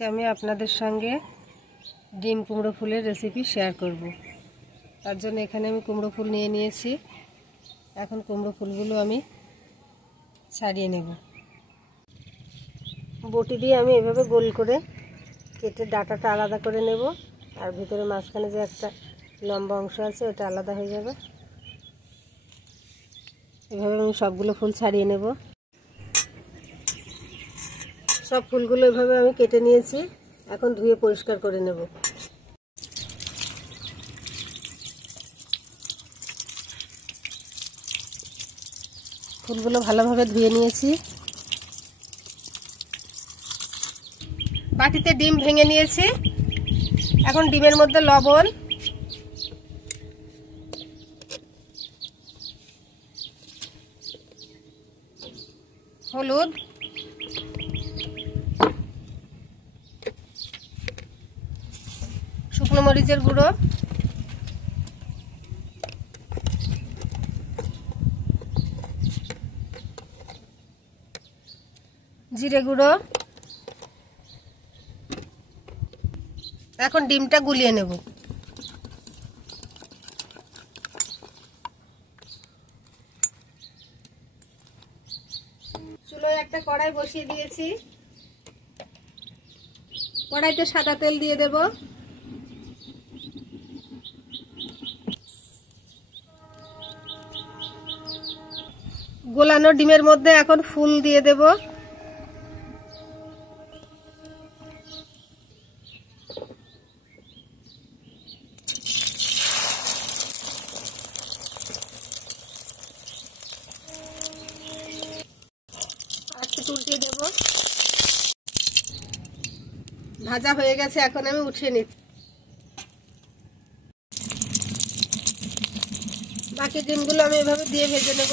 আজকে আমি আপনাদের সঙ্গে ডিম কুমড়ো ফুলের রেসিপি শেয়ার করব। তার জন্য এখানে আমি কুমড়ো ফুল নিয়ে নিয়েছি। এখন কুমড়ো ফুলগুলো আমি ছাড়িয়ে নেব। বটি দিয়ে আমি এভাবে গোল করে কেটে ডাঁটাটা আলাদা করে নেব, আর ভিতরে মাঝখানে যে একটা লম্বা অংশ আছে ওটা আলাদা হয়ে যাবে। এভাবে আমি সবগুলো ফুল ছাড়িয়ে নেব। সব ফুলগুলো এভাবে আমি কেটে নিয়েছি। এখন ধুয়ে পরিষ্কার করে নেব। ফুলগুলো ভালোভাবে ধুয়ে নিয়েছি। বাটিতে ডিম ভেঙে নিয়েছি। এখন ডিমের মধ্যে লবণ, হলুদ, শুকনো মরিচের গুঁড়ো, জিরে গুঁড়ো। এখন ডিমটা গুলিয়ে নেব। চুলোয় একটা কড়াই বসিয়ে দিয়েছি। কড়াইতে সাদা তেল দিয়ে দেব। গোলানো ডিমের মধ্যে এখন ফুল দিয়ে দেব। উল্টিয়ে দেব। ভাজা হয়ে গেছে, এখন আমি উঠিয়ে নিচ্ছি। বাকি ডিমগুলো আমি এভাবে দিয়ে ভেজে নেব।